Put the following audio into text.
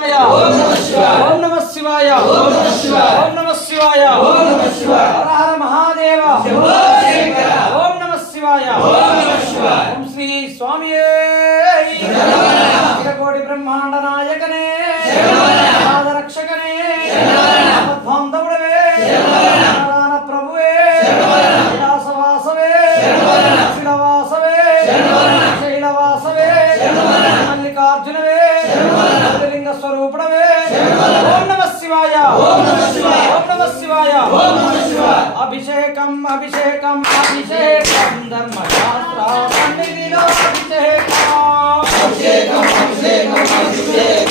ओम नमः शिवाय ओम नमः शिवाय ओम नमः शिवाय ओम नमः शिवाय हर हर महादेव ओम नमः शिवाय ओम नमः शिवाय ओम श्री स्वामी कोटि ब्रह्मांड नायकने पाद रक्षकने बांधवडवे नारायण प्रभुवे विलासवासवे शिलवासवे शैलवासवे मल्लिकार्जुनवे स्वरूपणवे ओम नमः शिवाय ओम नमः शिवाय ओम नमः शिवाय ओम नमः शिवाय अभिषेकम अभिषेकम अभिषेकम धर्मशास्त्र सन्निधिनो अभिषेकम अभिषेकम अभिषेकम अभिषेकम